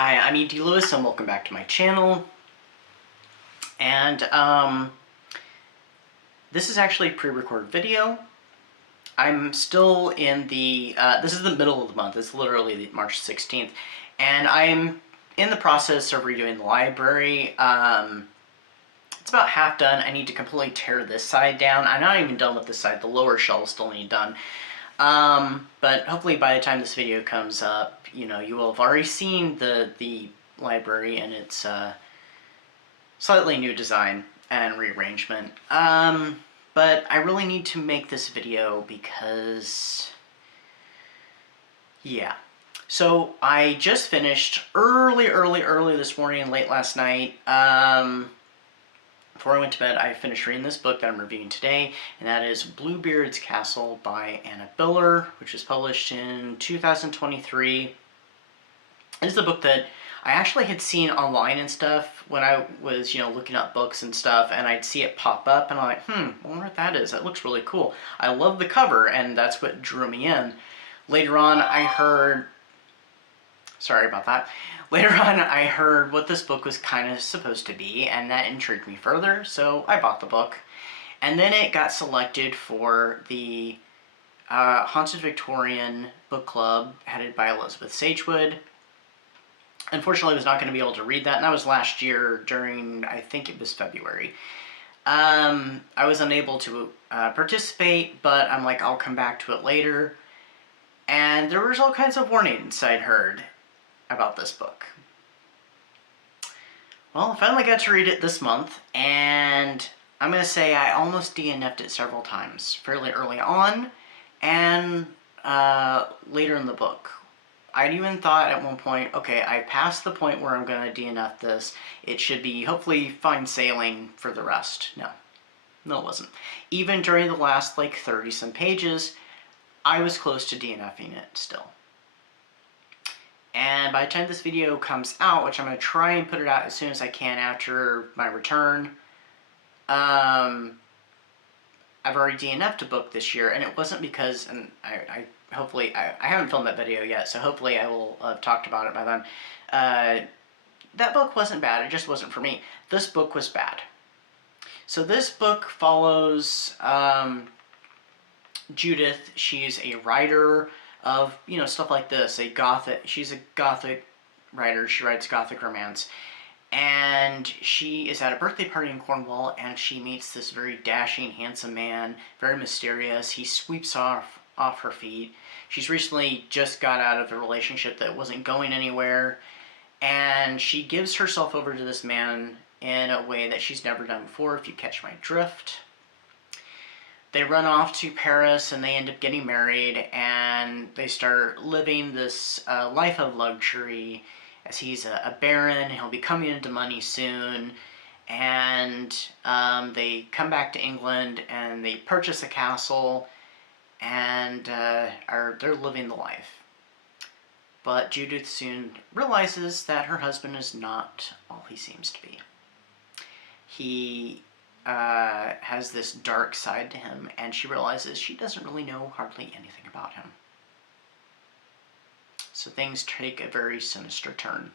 Hi, I'm E.D. Lewis and welcome back to my channel. And this is actually a pre-recorded video. I'm still in the, this is the middle of the month, it's literally March 16th, and I'm in the process of redoing the library. It's about half done. I need to completely tear this side down. I'm not even done with this side, the lower shelves still need done. But hopefully by the time this video comes up, you will have already seen the library and its slightly new design and rearrangement. But I really need to make this video because, yeah. So I just finished early this morning and late last night. Before I went to bed, I finished reading this book that I'm reviewing today, and that is Bluebeard's Castle by Anna Biller, which was published in 2023. This is a book that I actually had seen online and stuff when I was, looking up books and stuff, and I'd see it pop up, and I'm like, I wonder what that is. That looks really cool. I love the cover, and that's what drew me in. Later on, I heard... Sorry about that. Later on, I heard what this book was kind of supposed to be, and that intrigued me further, so I bought the book. And then it got selected for the Haunted Victorian Book Club, headed by Elizabeth Sagewood. Unfortunately, I was not going to be able to read that, and that was last year during, I think it was February. I was unable to participate, but I'm like, I'll come back to it later. And there was all kinds of warnings I'd heard about this book. Well, I finally got to read it this month, and I'm going to say I almost DNF'd it several times, fairly early on, and later in the book. I'd even thought at one point, okay, I passed the point where I'm going to DNF this. It should be hopefully fine sailing for the rest. No it wasn't. Even during the last, 30-some pages, I was close to DNFing it still. And by the time this video comes out, which I'm going to try and put it out as soon as I can after my return, I've already DNF'd a book this year, and it wasn't because, and I haven't filmed that video yet, so hopefully I will have talked about it by then. That book wasn't bad, it just wasn't for me. This book was bad. So this book follows Judith. She's a writer of, stuff like this, she's a gothic writer, she writes gothic romance, and she is at a birthday party in Cornwall, and she meets this very dashing, handsome man, very mysterious. He sweeps off her feet. She's recently just got out of a relationship that wasn't going anywhere, and she gives herself over to this man in a way that she's never done before, if you catch my drift. They run off to Paris and they end up getting married, and they start living this life of luxury as he's a baron, and he'll be coming into money soon. And they come back to England and they purchase a castle, and they're living the life. But Judith soon realizes that her husband is not all he seems to be. He has this dark side to him, and she realizes she doesn't really know hardly anything about him. So things take a very sinister turn.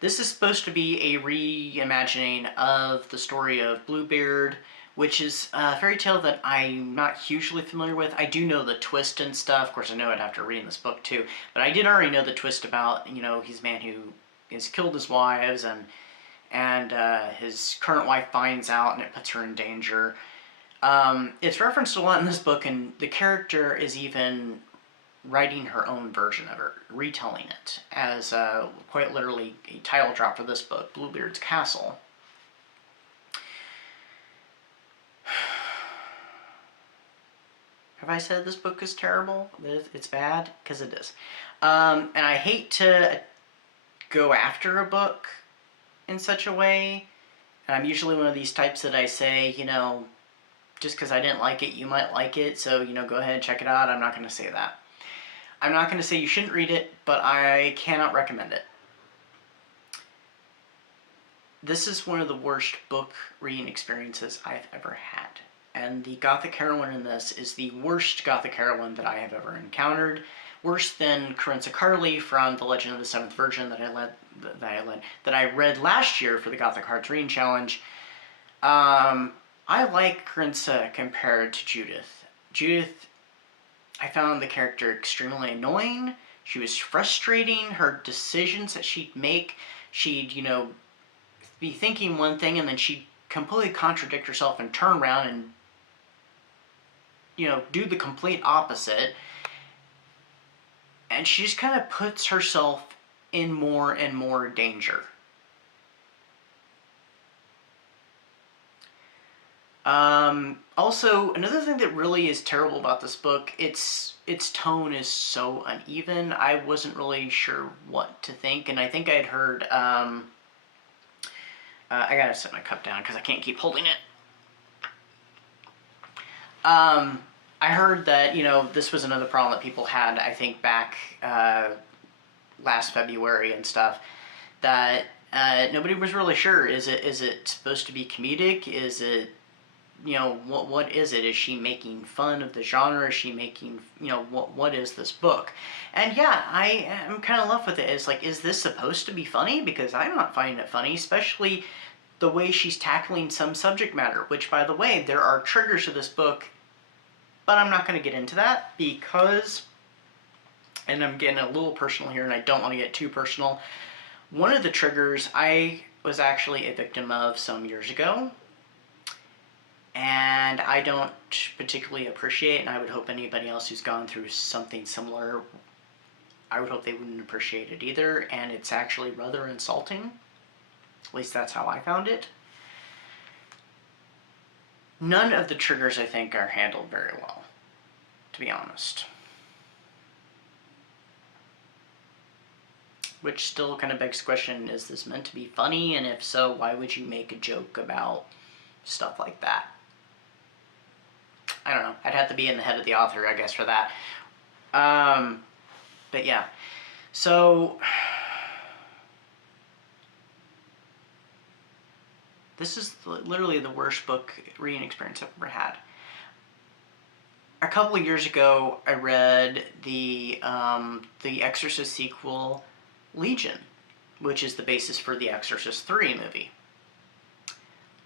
This is supposed to be a reimagining of the story of Bluebeard, which is a fairy tale that I'm not hugely familiar with. I do know the twist and stuff. Of course, I know it after reading this book too, but I did already know the twist about, he's a man who has killed his wives, and his current wife finds out, and it puts her in danger. It's referenced a lot in this book, and the character is even writing her own version of it, retelling it, as quite literally a title drop for this book, Bluebeard's Castle. Have I said this book is terrible? It's bad? Because it is. And I hate to go after a book in such a way, and I'm usually one of these types that I say, just because I didn't like it, you might like it, so, go ahead and check it out. I'm not going to say that. I'm not going to say you shouldn't read it, but I cannot recommend it. This is one of the worst book reading experiences I've ever had, and the gothic heroine in this is the worst gothic heroine that I have ever encountered, worse than Corinza Carley from The Legend of the Seventh Virgin that I read last year for the Gothic Hearts Reading Challenge. I like Corinza compared to Judith. Judith, I found the character extremely annoying. She was frustrating. Her decisions that she'd make, she'd, be thinking one thing and then she'd completely contradict herself and turn around and, do the complete opposite. And she just kind of puts herself in more and more danger. Also, another thing that really is terrible about this book, its tone is so uneven. I wasn't really sure what to think, and I think I'd heard, I gotta set my cup down because I can't keep holding it. I heard that, this was another problem that people had, I think, back last February and stuff, that nobody was really sure. Is it supposed to be comedic? Is it, what is it? Is she making fun of the genre? Is she making, what is this book? And yeah, I am kind of left with it. It's like, is this supposed to be funny? Because I'm not finding it funny, especially the way she's tackling some subject matter, which, by the way, there are triggers to this book, but I'm not going to get into that because, and I'm getting a little personal here and I don't want to get too personal, one of the triggers I was actually a victim of some years ago, and I don't particularly appreciate, and I would hope anybody else who's gone through something similar, I would hope they wouldn't appreciate it either, and it's actually rather insulting. At least that's how I found it. None of the triggers, I think, are handled very well, to be honest. Which still kind of begs the question, is this meant to be funny? And if so, why would you make a joke about stuff like that? I don't know. I'd have to be in the head of the author, I guess, for that. But yeah. So this is literally the worst book reading experience I've ever had. A couple of years ago, I read the Exorcist sequel, Legion, which is the basis for the Exorcist 3 movie.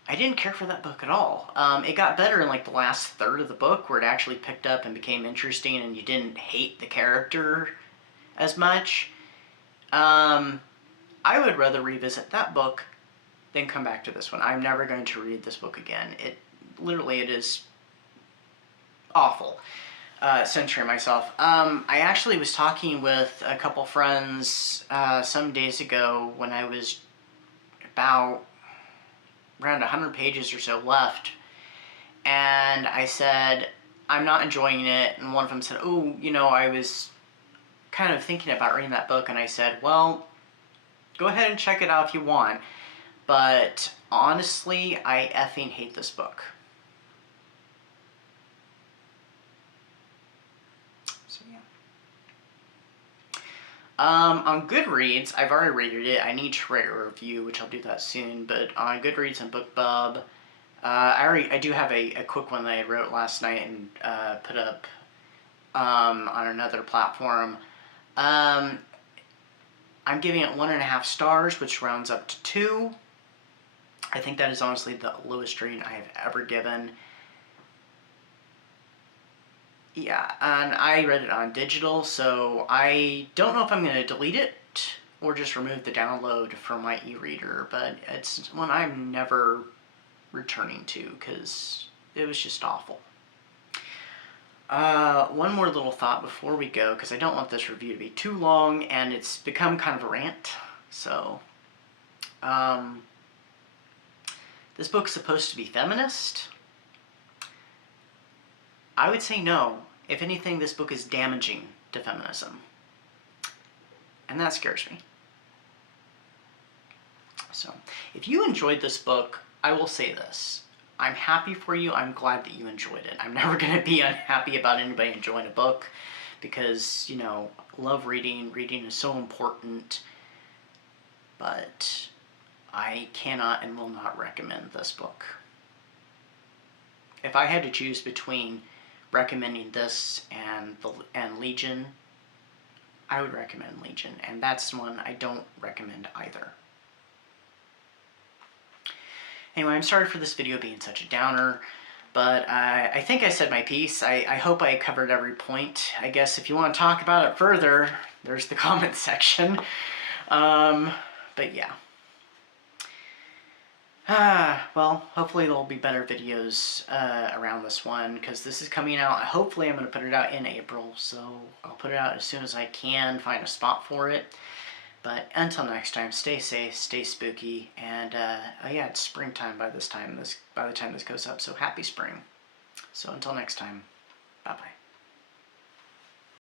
I didn't care for that book at all. It got better in like the last third of the book, where it actually picked up and became interesting and you didn't hate the character as much. I would rather revisit that book than come back to this one. I'm never going to read this book again. It is awful. Censoring myself. I actually was talking with a couple friends some days ago when I was about around 100 pages or so left, and I said, I'm not enjoying it, and one of them said, oh, I was kind of thinking about reading that book, and I said, well, go ahead and check it out if you want, but honestly, I effing hate this book. So yeah. On Goodreads, I've already rated it. I need to write a review, which I'll do that soon, but on Goodreads and BookBub, I do have a quick one that I wrote last night and put up on another platform. I'm giving it 1.5 stars, which rounds up to 2. I think that is honestly the lowest rating I have ever given. Yeah, and I read it on digital, so I don't know if I'm going to delete it or just remove the download from my e-reader, but it's one I'm never returning to because it was just awful. One more little thought before we go, because I don't want this review to be too long, and it's become kind of a rant, so this book's supposed to be feminist. I would say no. If anything, this book is damaging to feminism. And that scares me. So, if you enjoyed this book, I will say this. I'm happy for you. I'm glad that you enjoyed it. I'm never going to be unhappy about anybody enjoying a book because, love reading. Reading is so important. But I cannot and will not recommend this book. If I had to choose between recommending this and Legion, I would recommend Legion, and that's one I don't recommend either. Anyway, I'm sorry for this video being such a downer, but I think I said my piece. I hope I covered every point. I guess if you want to talk about it further, there's the comment section. But yeah. Well, hopefully there'll be better videos around this one, because this is coming out. Hopefully I'm going to put it out in April, so I'll put it out as soon as I can find a spot for it. But until next time, stay safe, stay spooky, and oh yeah, it's springtime by the time this goes up, so happy spring. So until next time, bye-bye.